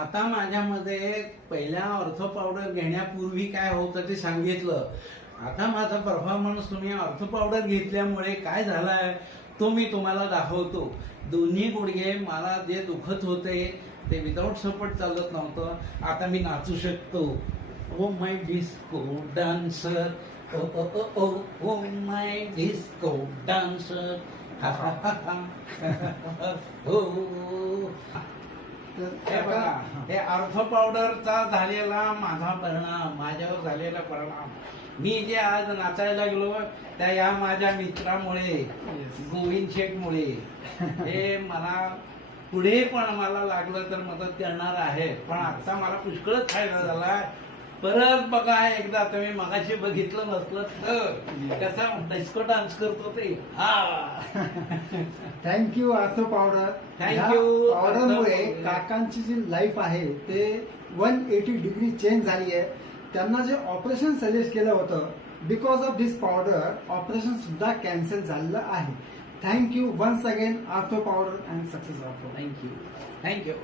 आता माझ्यामध्ये पहिल्या ऑर्थो पावडर घेण्यापूर्वी काय होतं ते सांगितलं. आता माझा परफॉर्मन्स तुम्ही ऑर्थो पावडर घेतल्यामुळे काय झालाय तो मी तुम्हाला दाखवतो. दोन्ही गुडघे मला जे दुखत होते ते विदाऊट सपोर्ट चालत नव्हतं. आता मी नाचू शकतो. Oh my disco dancer, oh oh oh oh oh my disco dancer, हा हा हा हा हो. हे बघा, हे ऑर्थो पावडरचा झालेला माझा परिणाम, माझ्यावर झालेला परिणाम. मी जे आज नाचायला लागलो त्या या माझ्या मित्रामुळे, गोविंद शेठमुळे. हे मला पुढे पण मला लागलं तर मदत करणार आहे. पण आता मला पुष्कळच फायदा झाला. परत बघा एकदा तुम्ही मगाशी बघितलं नसलं तर कसा डिस्को डान्स करतो ते. हा थँक्यू ऑर्थो पावडर. थँक्यू. पावडरमुळे काकांची जी लाईफ आहे ते 180 डिग्री चेंज झाली आहे. त्यांना जे ऑपरेशन सजेस्ट केलं होतं because of this powder operation सुद्धा कॅन्सल झालेलं आहे. Thank you once again ortho powder and success ortho. Thank you. Thank you.